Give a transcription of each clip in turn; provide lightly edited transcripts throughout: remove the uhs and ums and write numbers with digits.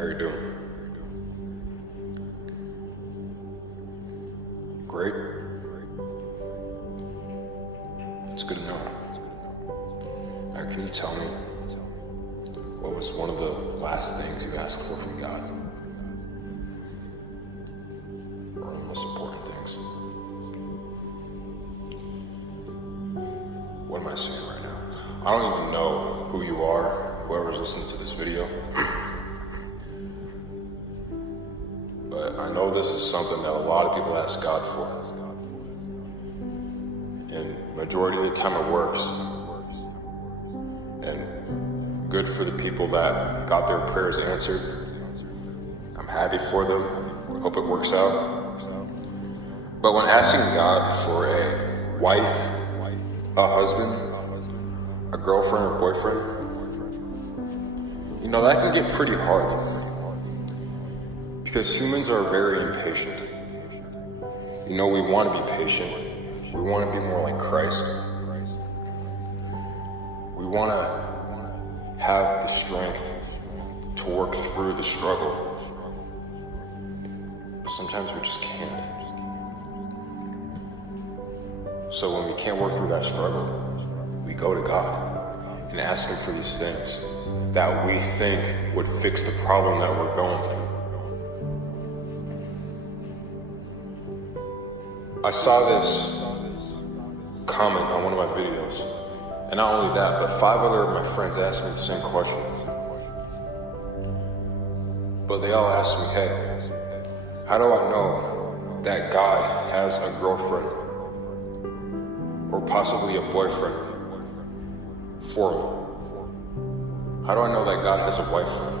How you doing? Great. That's good to know. Now, can you tell me what was one of the last things you asked for from God? Or one of the most important things? What am I saying right now? I don't even know who you are, whoever's listening to this video. But I know this is something that a lot of people ask God for. And majority of the time it works. And good for the people that got their prayers answered. I'm happy for them. Hope it works out. But when asking God for a wife, a husband, a girlfriend or boyfriend, that can get pretty hard. Because humans are very impatient. We want to be patient. We want to be more like Christ. We want to have the strength to work through the struggle. But sometimes we just can't. So when we can't work through that struggle, we go to God and ask Him for these things that we think would fix the problem that we're going through. I saw this comment on one of my videos, and not only that, but 5 other of my friends asked me the same question. But they all asked me, hey, how do I know that God has a girlfriend or possibly a boyfriend for me? How do I know that God has a wife for me?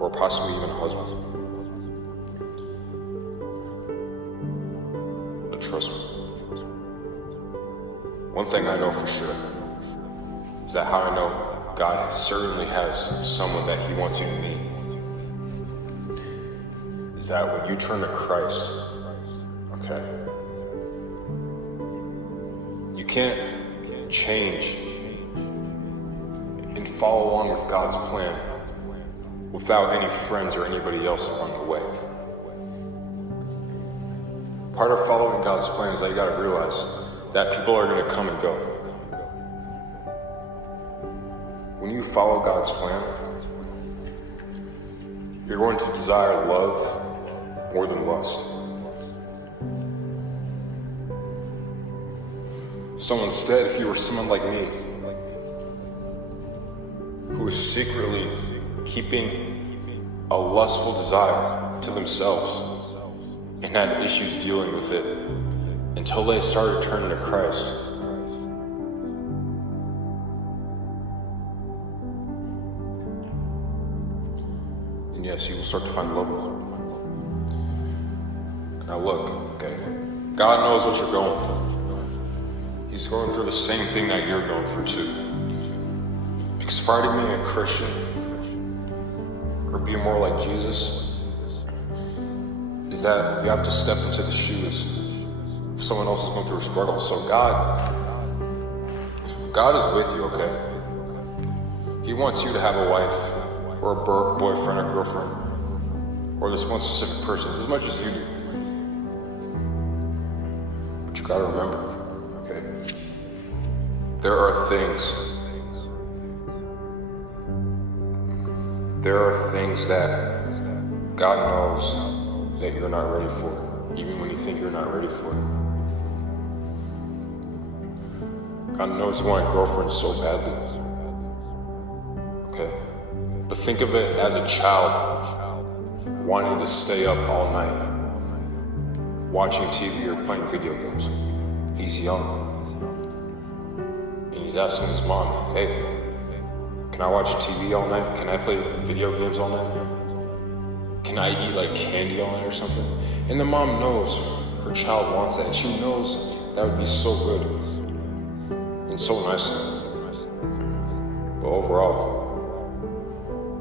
Or possibly even a husband? But trust me, one thing I know for sure is that how I know God certainly has someone that He wants in me is that when you turn to Christ, okay, you can't change and follow along with God's plan without any friends or anybody else along the way. Part of following God's plan is that you gotta realize that people are gonna come and go. When you follow God's plan, you're going to desire love more than lust. So instead, if you were someone like me, who is secretly keeping a lustful desire to themselves and had issues dealing with it until they started turning to Christ, and yes, you will start to find love in them. Now look, okay, God knows what you're going through. He's going through the same thing that you're going through too. Because part of being a Christian, or being more like Jesus, is that you have to step into the shoes of someone else who's going through a struggle. So God is with you, okay? He wants you to have a wife, or a boyfriend or girlfriend, or this one specific person, as much as you do. But you gotta remember, okay? There are things that God knows that you're not ready for, even when you think you're not ready for it. God knows you want a girlfriend so badly, okay? But think of it as a child wanting to stay up all night, watching TV or playing video games. He's young, and he's asking his mom, hey, can I watch TV all night? Can I play video games all night? Can I eat like candy all night or something? And the mom knows her child wants that. She knows that would be so good and so nice to him. But overall,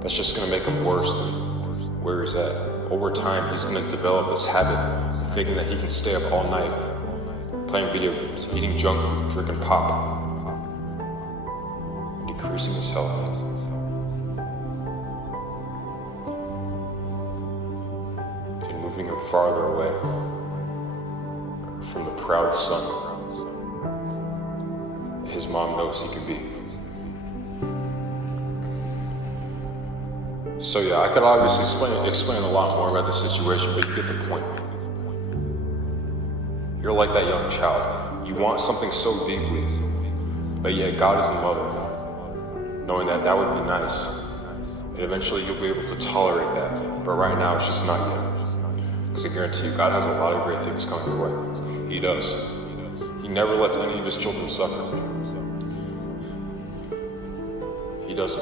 that's just gonna make him worse than where he's at. Over time, he's gonna develop this habit of thinking that he can stay up all night, playing video games, eating junk food, drinking pop, decreasing his health. moving him farther away from the proud son his mom knows he can be. So yeah, I could obviously explain a lot more about the situation, but you get the point. You're like that young child. You want something so deeply, but yet God is the mother, knowing that that would be nice. And eventually you'll be able to tolerate that. But right now, it's just not yet. Because I guarantee you, God has a lot of great things coming your way. He does. He never lets any of his children suffer. He doesn't.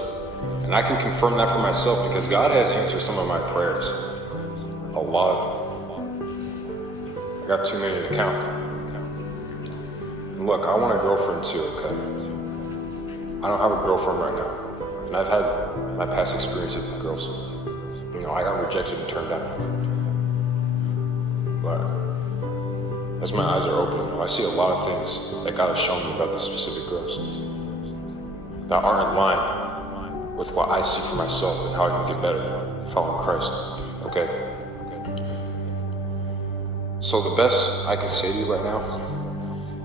And I can confirm that for myself because God has answered some of my prayers. A lot of them. I got too many to count. And look, I want a girlfriend too, okay? I don't have a girlfriend right now. And I've had my past experiences with girls. You know, I got rejected and turned down. But as my eyes are open, I see a lot of things that God has shown me about the specific girls that aren't in line with what I see for myself and how I can get better following Christ. Okay? So the best I can say to you right now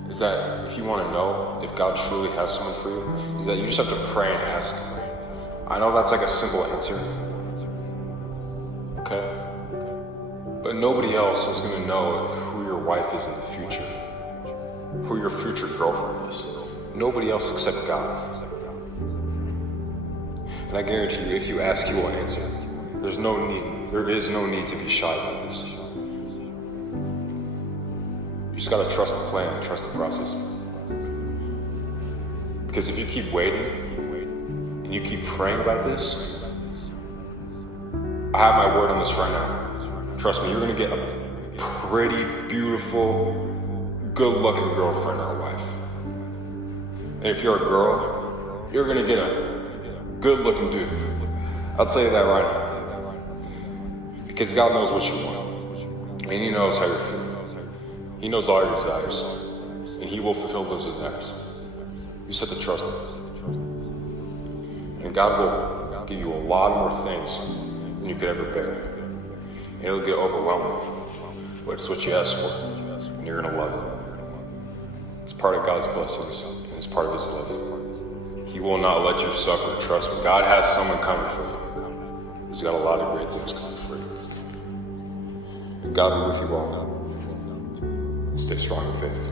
is that if you want to know if God truly has someone for you, is that you just have to pray and ask him. I know that's like a simple answer, okay? But nobody else is going to know who your wife is in the future, who your future girlfriend is. Nobody else except God. And I guarantee you, if you ask, he will answer. There is no need to be shy about this. You just gotta trust the plan, trust the process. Because if you keep waiting, and you keep praying about this, I have my word on this right now. Trust me, you're gonna get a pretty, beautiful, good-looking girlfriend or wife. And if you're a girl, you're gonna get a good-looking dude. I'll tell you that right now. Because God knows what you want. And he knows how you're feeling. He knows all your desires. And he will fulfill those desires. You just have to trust him. And God will give you a lot more things than you could ever bear. And it'll get overwhelming. But it's what you ask for. And you're going to love it. It's part of God's blessings. And it's part of his love. He will not let you suffer. Trust me. God has someone coming for you. He's got a lot of great things coming for you. And God be with you all. Stay strong in faith.